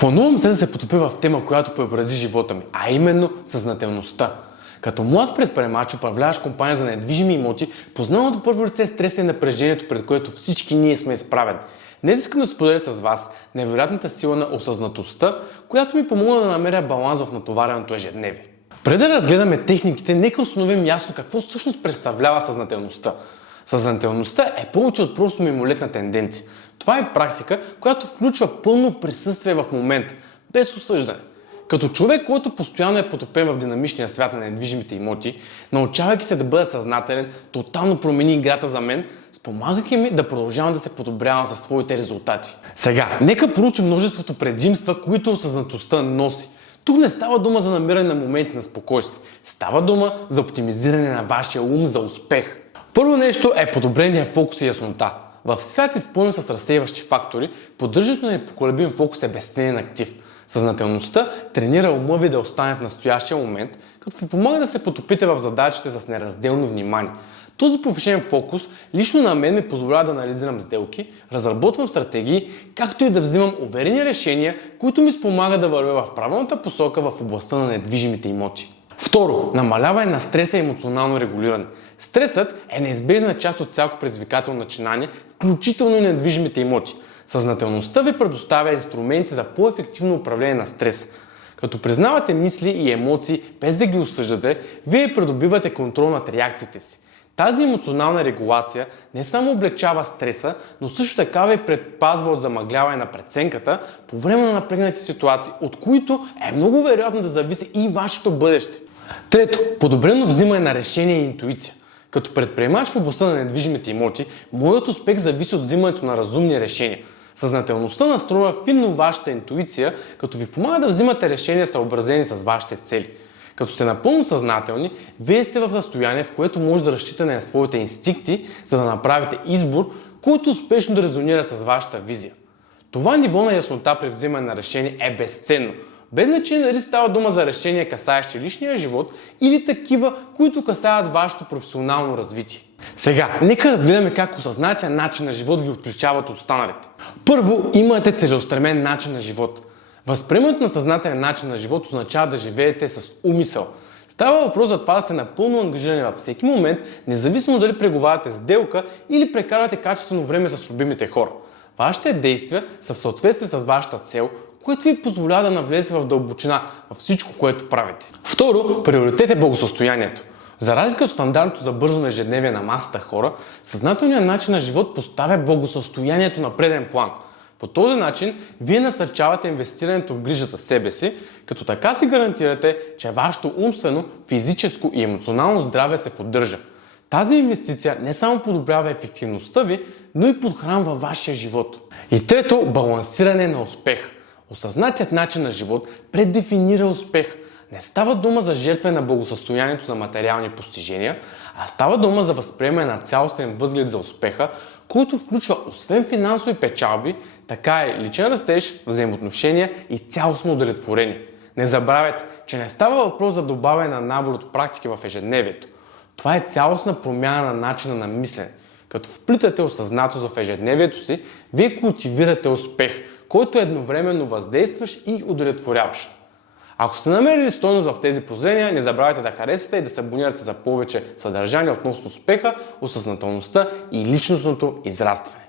Вълнувам се да се потопя в тема, която преобрази живота ми, а именно съзнателността. Като млад предприемач, управляващ компания за недвижими имоти, познавам от първо лице стреса и напрежението, пред което всички ние сме изправени. Днес искам да споделя с вас невероятната сила на осъзнатостта, която ми помогна да намеря баланс в натовареното ежедневие. Преди да разгледаме техниките, нека установим ясно какво всъщност представлява съзнателността. Съзнателността е повече от просто мимолетна тенденция. Това е практика, която включва пълно присъствие в момента, без осъждане. Като човек, който постоянно е потопен в динамичния свят на недвижимите имоти, научавайки се да бъда съзнателен, тотално промени играта за мен, спомагайки ми да продължавам да се подобрявам със своите резултати. Сега, нека проучим множеството предимства, които осъзнатостта носи. Тук не става дума за намиране на моменти на спокойствие. Става дума за оптимизиране на вашия ум за успех. Първо нещо е подобрение фокус и яснота. В свят, изпълнен с разсейващи фактори, поддържането на непоколебим фокус е безценен актив. Съзнателността тренира ума ви да остане в настоящия момент, като ви помага да се потопите в задачите с неразделно внимание. Този повишен фокус лично на мен ми позволява да анализирам сделки, разработвам стратегии, както и да взимам уверени решения, които ми спомагат да вървя в правилната посока в областта на недвижимите имоти. Второ, намаляване на стреса и емоционално регулиране. Стресът е неизбежна част от всяко предизвикателно начинание, включително и недвижимите имоти. Съзнателността ви предоставя инструменти за по-ефективно управление на стрес. Като признавате мисли и емоции без да ги осъждате, вие придобивате контрол над реакциите си. Тази емоционална регулация не само облегчава стреса, но също така ви предпазва от замъгляване на преценката по време на напрегнати ситуации, от които е много вероятно да зависи и вашето бъдеще. Трето, подобрено взимане на решения и интуиция. Като предприемач в областта на недвижимите имоти, моят успех зависи от взимането на разумни решения. Съзнателността настроя финно вашата интуиция, като ви помага да взимате решения съобразени с вашите цели. Като сте напълно съзнателни, вие сте в състояние, в което може да разчитате на своите инстинкти, за да направите избор, който успешно да резонира с вашата визия. Това ниво на яснота при взимане на решение е безценно. Без значение дали става дума за решения, касаещи личния живот или такива, които касаят вашето професионално развитие. Сега, нека разгледаме как осъзнатия начин на живот ви отличават от останалите. Първо, имате целеустремен начин на живот. Възприемането на съзнателен начин на живот означава да живеете с умисъл. Става въпрос за това да сте напълно ангажирани във всеки момент, независимо дали преговаряте сделка или прекарвате качествено време с любимите хора. Вашите действия са в съответствие с вашата цел, което ви позволява да навлезете в дълбочина във всичко, което правите. Второ, приоритет е благосъстоянието. За разлика от стандартното забързано ежедневие на масата хора, съзнателният начин на живот поставя благосъстоянието на преден план. По този начин, вие насърчавате инвестирането в грижата себе си, като така си гарантирате, че вашето умствено, физическо и емоционално здраве се поддържа. Тази инвестиция не само подобрява ефективността ви, но и подхранва вашия живот. И трето, балансиране на успех. Осъзнатият начин на живот предефинира успех. Не става дума за жертване на благосъстоянието за материални постижения, а става дума за възприемане на цялостен възглед за успеха, който включва освен финансови печалби, така и личен растеж, взаимоотношения и цялостно удовлетворение. Не забравяйте, че не става въпрос за добавяне на набор от практики в ежедневието. Това е цялостна промяна на начина на мислене. Като вплитате осъзнатост в ежедневието си, вие култивирате успех, който е едновременно въздействащ и удовлетворяващ. Ако сте намерили стойност в тези прозрения, не забравяйте да харесате и да се абонирате за повече съдържание относно успеха, осъзнателността и личностното израстване.